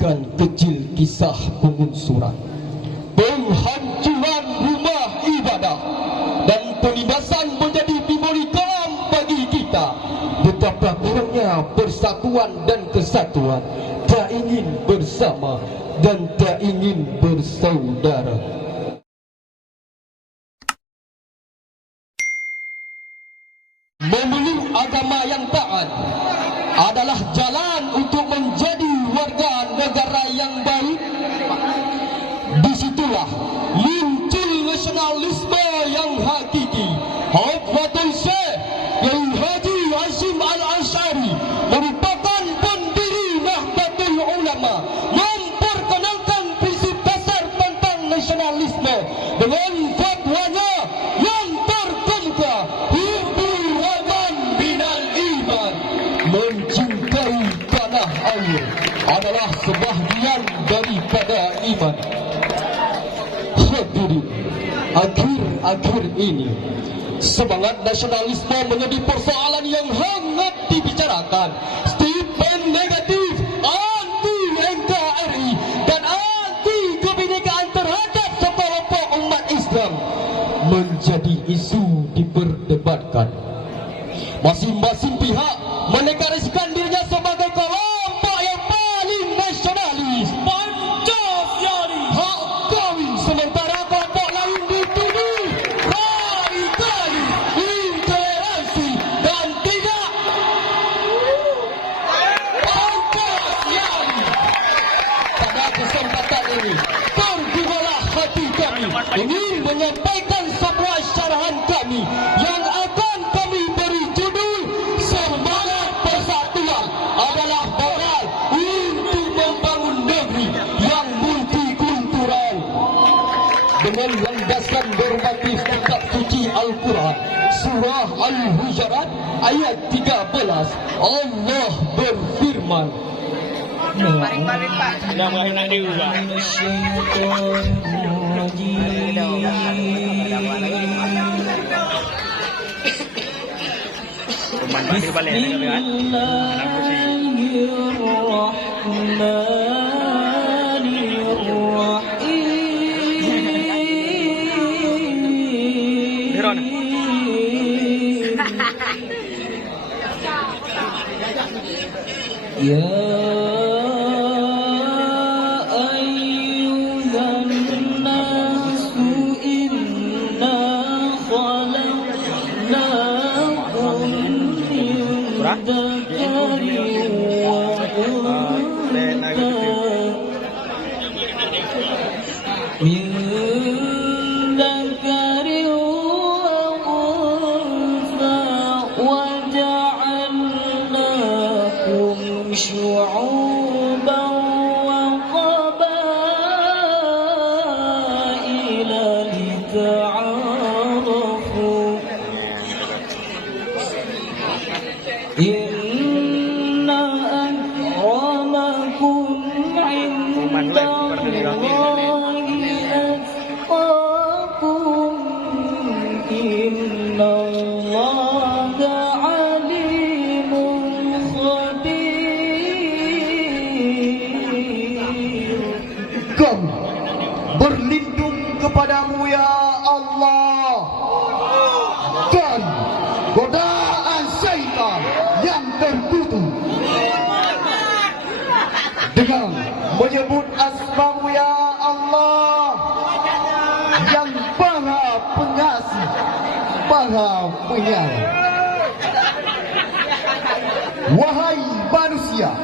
menyaksikan kecil kisah pengunsuran, penghancuran rumah ibadah dan penindasan menjadi memori kelam bagi kita. Betapa kurangnya persatuan dan kesatuan, tak ingin bersama dan tak ingin bersaudara. Memeluk agama yang taat adalah jalan untuk menjadi warga negara yang baik. Disitulah muncul nasionalisme yang hakiki. Khalifatul Syekh Kiai Haji Hashim Al-Asy'ari merupakan pendiri Nahdlatul Ulama, memperkenalkan prinsip dasar tentang nasionalisme dengan fatwanya yang terkemuka, Hubbul Waman Minal Iman. Mencintai tanah air adalah sebahagian daripada iman. Hadirin, akhir-akhir ini semangat nasionalisme menjadi persoalan yang hangat dibicarakan. Statement negatif anti-NKRI dan anti kebinekaan terhadap sekelompok umat Islam menjadi isu diperdebatkan. Masing-masing pihak mendeklarasikan dirinya sebagai kelompok yang paling nasionalis, Pancasila, hak kami, sementara kelompok lain dituduh radikalis, intoleransi dan tidak Pancasila. Pada kesempatan ini, terbukalah hati kami ingin menyampaikan sebuah syarahan kami yang akan kami beri judul Semangat Persatuan adalah modal untuk membangun negeri yang multikultural. Dengan landasan normatif kitab suci Al-Quran, surah Al-Hujurat ayat 13, Allah berfirman, Balik Pak. Sudah mulai nak diubah. Kami berlindung kepadamu ya Allah dan godaan syaitan yang terkutuk. Dengan menyebut asmamu ya Allah yang Maha Pengasih, Maha Penyayang. Wahai manusia,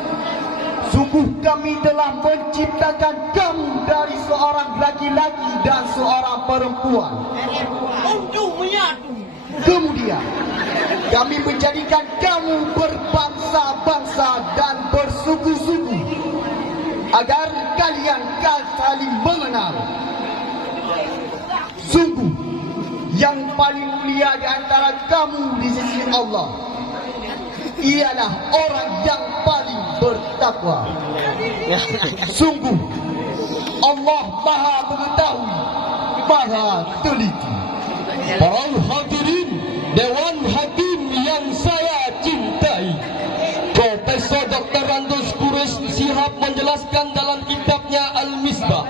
sungguh kami telah menciptakan kamu dari seorang laki-laki dan seorang perempuan. Kemudian kami menjadikan kamu berbangsa-bangsa dan bersuku-suku agar kalian saling mengenal. Sungguh yang paling mulia di antara kamu di sisi Allah ialah orang yang paling bertakwa. Sungguh Allah Maha Mengetahui, Maha Teliti. Para hadirin Dewan Hakim yang saya cintai, Profesor Dr. Randus Quraisy Shihab menjelaskan dalam kitabnya Al-Misbah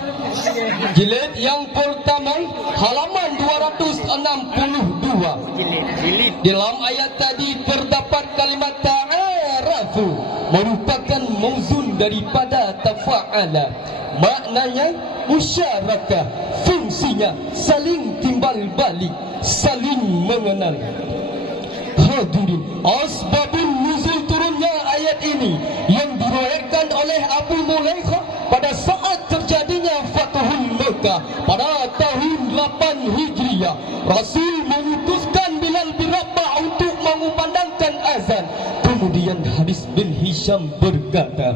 jilid yang pertama halaman 262. Dalam ayat tadi terdapat kalimat ta'arafu merupakan mauzun daripada tafa'ala. Maknanya musyarakah, fungsinya saling timbal balik, saling mengenal. Hadirin, asbabun nuzul turunnya ayat ini yang diriwayatkan oleh Abu Mulaikha pada saat terjadinya Fathul Makkah pada tahun 8 Hijriah. Rasul memutuskan Bilal bin Rabah untuk mengumandangkan azan. Kemudian Haris bin Hisham berkata,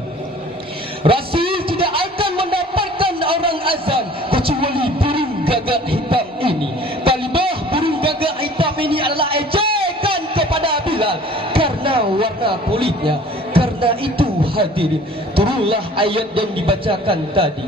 Rasul tidak akan mendapatkan orang azan kecuali burung gagak hitam ini. Kalimah burung gagak hitam ini adalah ejekan kepada Bilal karena warna kulitnya. Karena itu hadirin, turunlah ayat yang dibacakan tadi.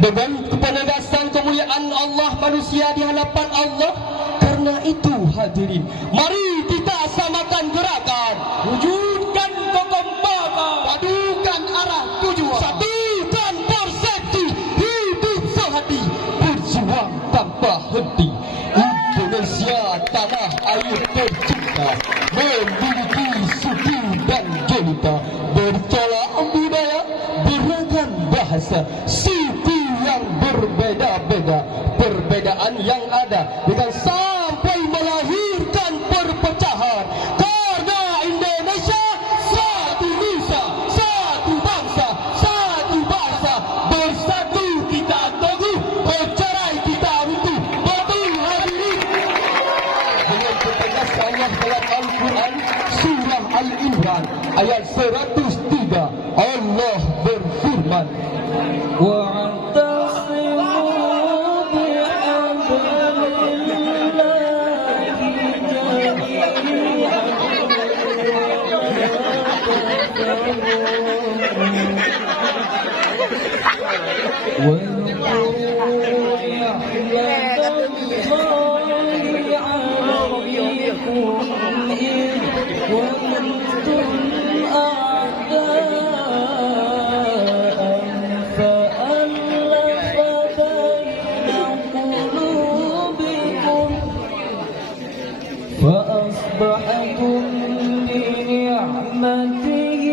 Dengan kepenegasan kemuliaan Allah manusia di hadapan Allah. Karena itu hadirin, mari kita samakan gerakan, wujudkan kekompakan, padukan arah tujuan, satukan persepsi, hidup sehati, berjuang tanpa henti. Indonesia tanah air tercinta, memiliki suku dan jelita, bertolak budaya, beragam bahasa, suku yang berbeda-beda. Perbedaan yang ada dengan sampai melahirkan perpecahan. Karena Indonesia satu nusa, satu bangsa, satu bahasa. Bersatu kita teguh, bercerai kita runtuh. Betul hadirin. Dengan ketegasan Allah dalam Al-Quran surah Al-Imran ayat 103, Allah berfirman, فأصبحتم بنعمته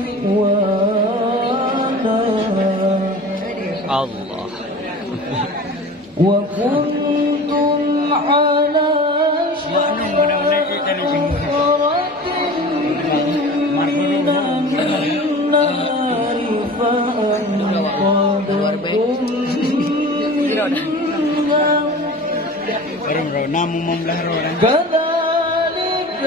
إخوانا Allah. وكنتم على شفا حفرة من النار فأنقذكم منها كذلك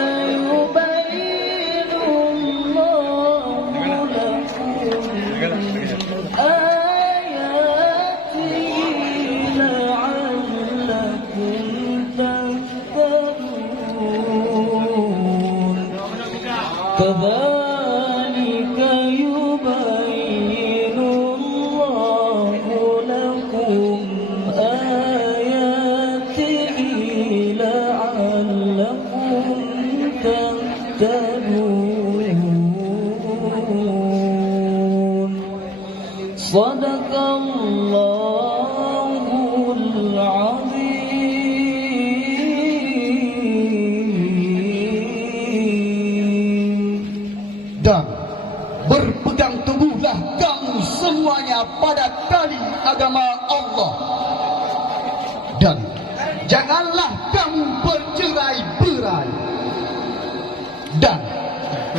يبين الله لكم آياته لعلكم تهتدون كذلك يبين الله لكم آياته لعلكم تهتدون صدق الله العظيم. Dan berpegang teguhlah kamu semuanya pada tali agama Allah. Dan janganlah kamu bercerai-berai. Dan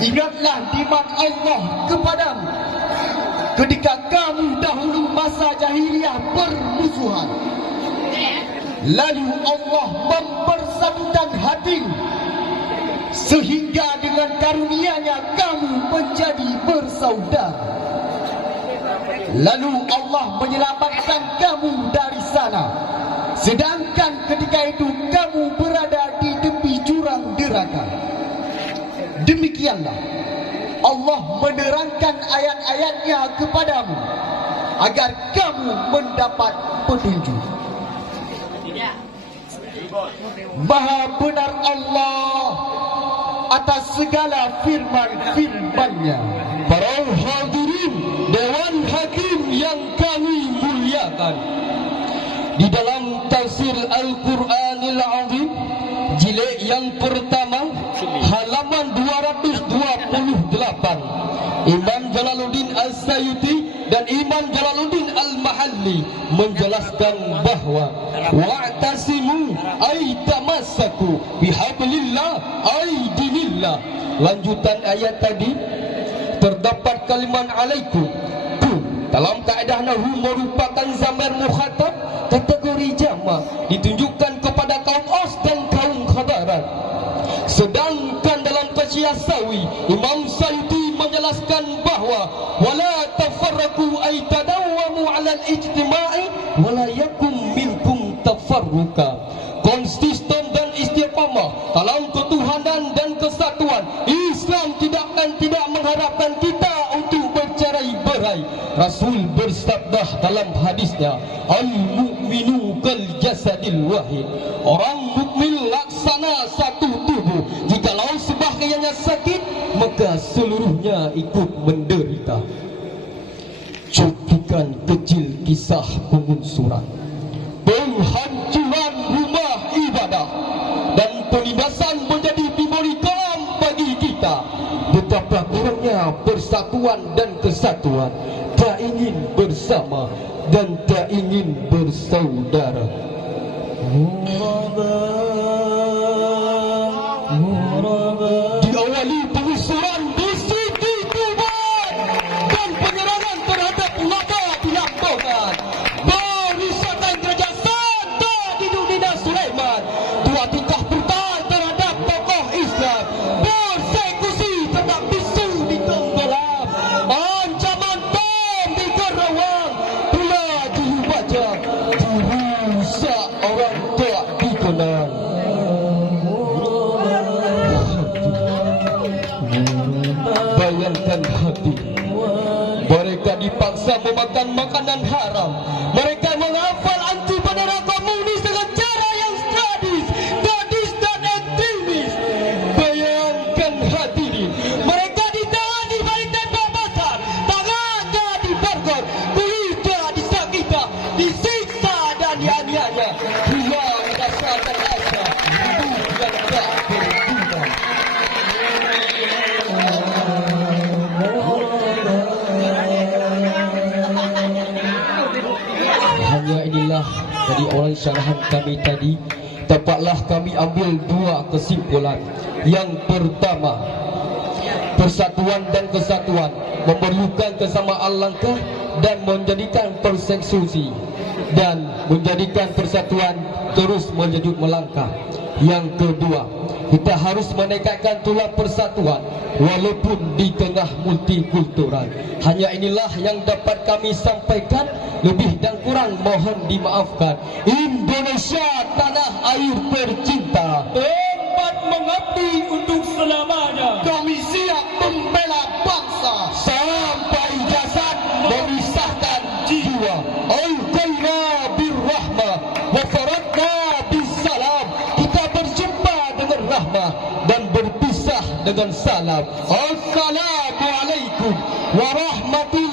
ingatlah nikmat Allah kepadamu ketika kamu dahulu masa jahiliyah bermusuhan. Lalu Allah mempersatukan hatimu sehingga dengan karunia-Nya kamu menjadi bersaudara. Lalu Allah menyelamatkan kamu dari sana, sedangkan ketika itu kamu berada di tepi jurang neraka. Demikianlah Allah menerangkan ayat-ayatnya kepadamu agar kamu mendapat petunjuk. Maha benar Allah atas segala firman-firman-Nya. para hadirin Dewan Hakim yang kami muliakan, di dalam tafsir Al-Quranil Azim jilid yang pertama halaman 228, Imam Jalaluddin As-Sayuti dan Imam Jalaluddin Al-Mahalli menjelaskan bahawa wa'tasimu ay tamassaku bihablillah ay dinillah. Lanjutan ayat tadi terdapat kalimat alaikum. Dalam kaedah nahwu merupakan zamir mukhatab kategori jamak, ditunjukkan kepada kaum Aus dan kaum Khadarat. Sedangkan dalam Qasyah Sawi, Imam Sayuti menjelaskan bahawa wala tafarraqu ay tadawwamu 'ala al-ijtima'i wala yakum minkum tafarruqa. Konsisten dan istiqamah dalam ketuhanan dan kesatuan. Islam tidak mengharapkan kita untuk bercerai-berai. Rasul bersabda dalam hadisnya, al-mu'minu kal jasadil wahid. Orang mukmin laksana satu tubuh. Jikalau sebahagiannya sakit, maka seluruhnya ikut menderita. Cuplikan kecil kisah pengunsuran, penghancuran rumah ibadah dan penindasan menjadi memori kelam bagi kita. Betapa kurangnya persatuan dan kesatuan, tak ingin bersama dan tak ingin bersaudara. Diawali pengusuran di Siti Tuban dan penyerangan terhadap ulama di Lampung. Perusakan gereja Santa di Nurdina Sulaiman. Dua tingkah brutal terhadap tokoh Islam. Persekusi terhadap bisu di Tenggelam. Ancaman bom di Karawang. Pula di Lumajang. Dirusak orang tak dikenal. Bayangkan hati, mereka dipaksa memakan makanan haram. Mereka menghafal anti bandara komunis dengan cara yang sadis dan ekstremis. Bayangkan hadirin, mereka ditahan di balik tembok besar, tangannya diborgol, kulitnya disakiti, disiksa dan dianiaya. Ruang dasar dan asa, hidup yang tak berguna. Hanya inilah dari orang syarahan kami tadi, dapatlah kami ambil dua kesimpulan. Yang pertama, persatuan dan kesatuan memerlukan kesamaan langkah dan menjadikan persekusi, dan menjadikan persatuan terus menjadi melangkah. Yang kedua, kita harus menekadkan tulah persatuan walaupun di tengah multikultural. Hanya inilah yang dapat kami sampaikan. Lebih dan kurang mohon dimaafkan. Indonesia tanah air tercinta, tempat mengabdi untuk selamanya. Kami siap membela bangsa sampai jasad memisahkan jiwa. Al-Qaina birrahmah wa faradna bisalam. Kita berjumpa dengan rahmah dan berpisah dengan salam. Assalamualaikum warahmatullahi